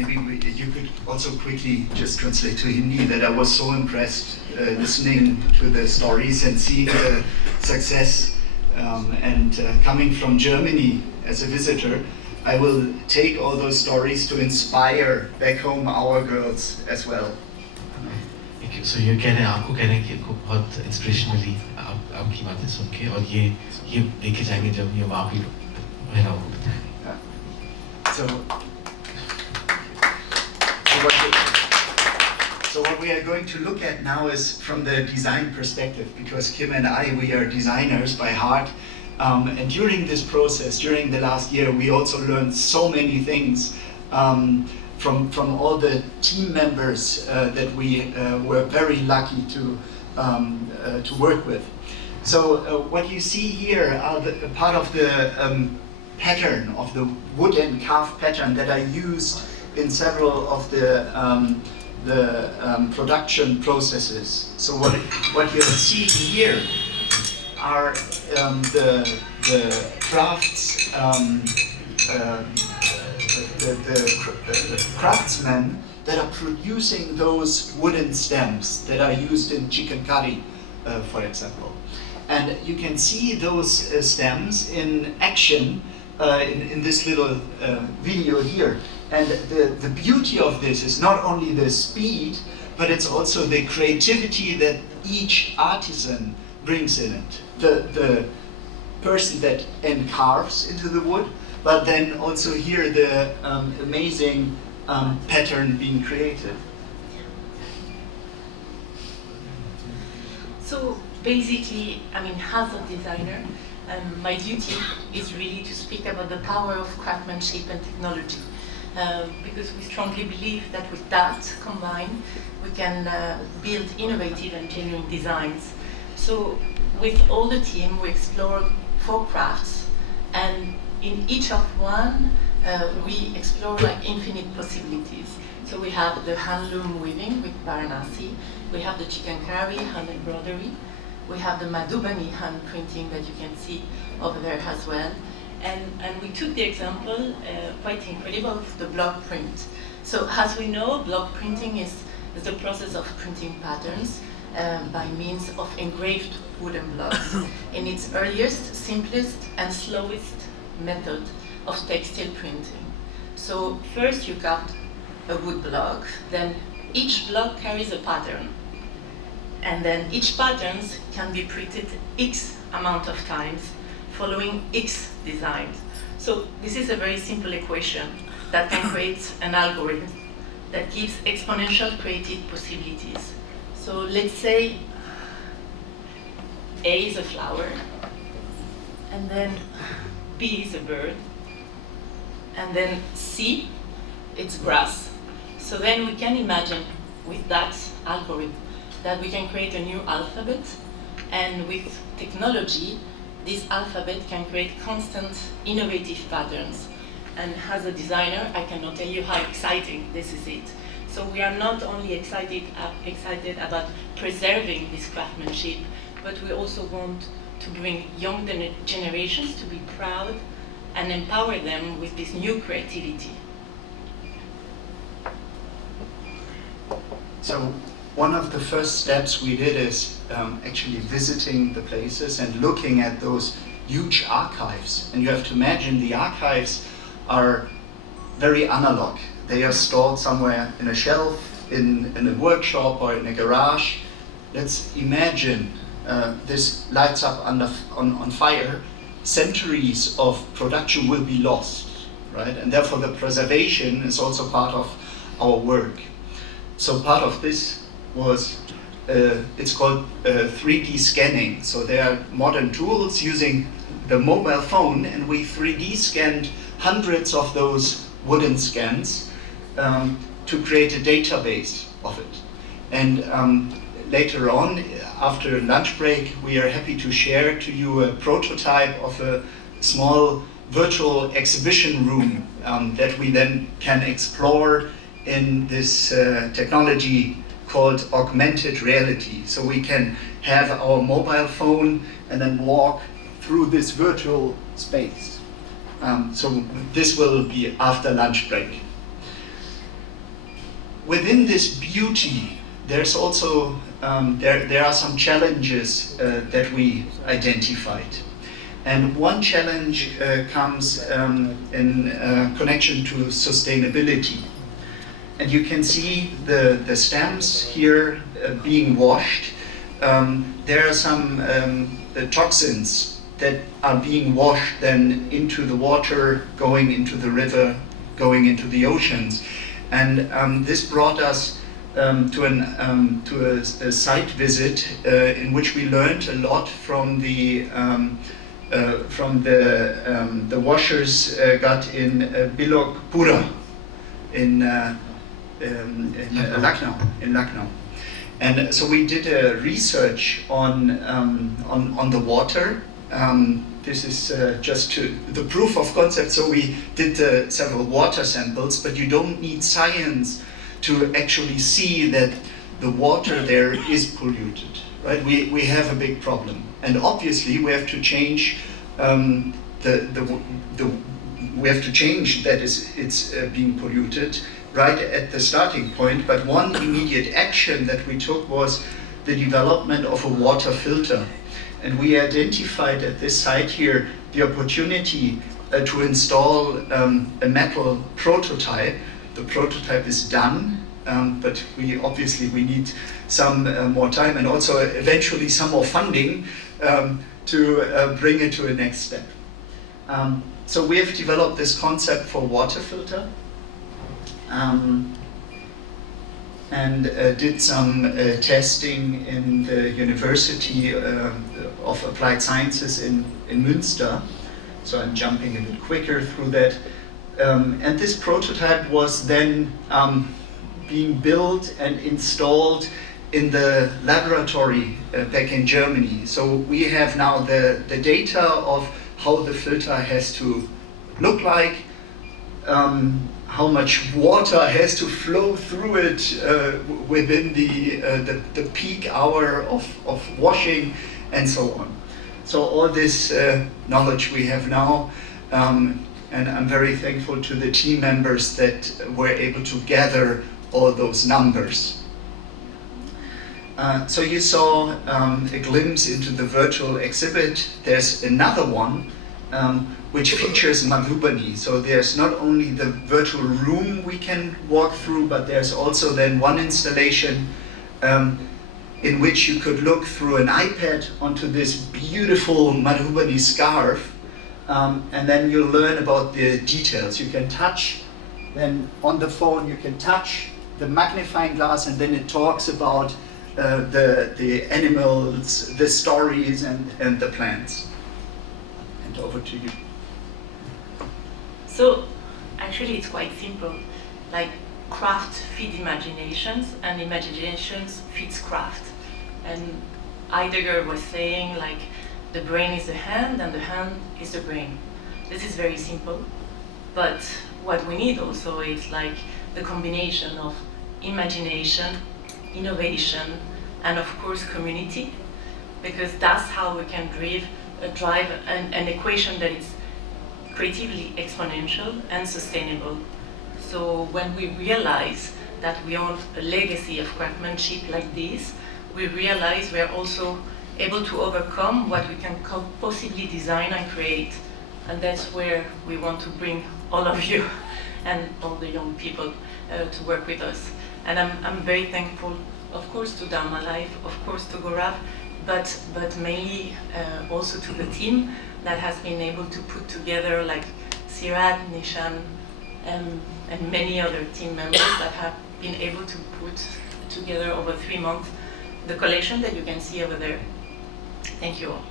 maybe you could also quickly just translate to Hindi that I was so impressed listening to the stories and seeing the success. And coming from Germany as a visitor, I will take all those stories to inspire back home our girls as well. Thank you. So ये कह रहे हैं आपको कह रहे हैं कि आपको बहुत इंस्पिरेशन मिली आपकी बातें सुन के और ये लेके जाएंगे जब ये वहाँ भी रहना होगा. So what we are going to look at now is from the design perspective, because Kim and I, we are designers by heart. And during this process, during the last year, we also learned so many things from all the team members that we were very lucky to work with. So what you see here are part of the pattern of the wooden carved pattern that I used in several of the production processes. So what you're seeing here are the crafts, the craftsmen that are producing those wooden stems that are used in chicken curry, for example. And you can see those stems in action in this little video here. And the beauty of this is not only the speed, but it's also the creativity that each artisan brings in it. The person that carves into the wood, but then also here the amazing pattern being created. So basically, I mean, as a designer, my duty is really to speak about the power of craftsmanship and technology. Because we strongly believe that with that combined, we can build innovative and genuine designs. So with all the team, we explore 4 crafts, and in each of one, we explore like infinite possibilities. So we have the handloom weaving with Varanasi, we have the chicken curry hand embroidery, we have the Madhubani hand printing that you can see over there as well. And we took the example, quite incredible, of the block print. So as we know, block printing is the process of printing patterns by means of engraved wooden blocks in its earliest, simplest, and slowest method of textile printing. So first you cut a wood block, then each block carries a pattern. And then each patterns can be printed X amount of times, following X designs. So this is a very simple equation that can create an algorithm that gives exponential creative possibilities. So let's say A is a flower, and then B is a bird, and then C, it's grass. So then we can imagine with that algorithm that we can create a new alphabet, and with technology, this alphabet can create constant, innovative patterns. And as a designer, I cannot tell you how exciting this is it. So we are not only excited about preserving this craftsmanship, but we also want to bring young generations to be proud and empower them with this new creativity. So one of the first steps we did is actually visiting the places and looking at those huge archives. And you have to imagine the archives are very analog. They are stored somewhere in a shelf, in a workshop or in a garage. Let's imagine this lights up on fire. Centuries of production will be lost, right? And therefore the preservation is also part of our work. So part of this was, it's called 3D scanning. So there are modern tools using the mobile phone, and we 3D scanned hundreds of those wooden scans to create a database of it. And later on, after lunch break, we are happy to share to you a prototype of a small virtual exhibition room that we then can explore in this technology called augmented reality. So we can have our mobile phone and then walk through this virtual space. So this will be after lunch break. within this beauty, there's also there are some challenges that we identified. And one challenge comes in connection to sustainability. And you can see the stems here being washed. There are some toxins that are being washed then into the water, going into the river, going into the oceans. And this brought us to a site visit in which we learned a lot from the washers got in Bilokpura in Lucknow. And so we did a research on the water. This is just the proof of concept. So we did several water samples, but you don't need science to actually see that the water there is polluted, right? We have a big problem, and obviously we have to change we have to change that it's being polluted right at the starting point. But one immediate action that we took was the development of a water filter. And we identified at this site here the opportunity to install a metal prototype. The prototype is done, but we need some more time and also eventually some more funding to bring it to a next step. So we have developed this concept for water filter. And did some testing in the University of Applied Sciences in Münster. So I'm jumping a bit quicker through that. And this prototype was then being built and installed in the laboratory back in Germany. So we have now the data of how the filter has to look like, how much water has to flow through it within the peak hour of washing, and so on. So all this knowledge we have now, and I'm very thankful to the team members that were able to gather all those numbers. So you saw a glimpse into the virtual exhibit. There's another one which features Madhubani. So there's not only the virtual room we can walk through, but there's also then one installation in which you could look through an iPad onto this beautiful Madhubani scarf, and then you'll learn about the details. You can touch, then on the phone you can touch the magnifying glass, and then it talks about the animals, the stories, and the plants. And over to you. So actually it's quite simple. Like craft feeds imaginations and imaginations feeds craft. And Heidegger was saying like the brain is the hand and the hand is the brain. This is very simple, but what we need also is like the combination of imagination, innovation, and of course community, because that's how we can drive an equation that is creatively exponential and sustainable. So when we realize that we own a legacy of craftsmanship like this, we realize we are also able to overcome what we can possibly design and create. And that's where we want to bring all of you and all the young people to work with us. And I'm very thankful, of course, to Dharma Life, of course to Gaurav, but mainly also to the team that has been able to put together, like Sirat, Nishan, and many other team members that have been able to put together over 3 months the collection that you can see over there. Thank you all.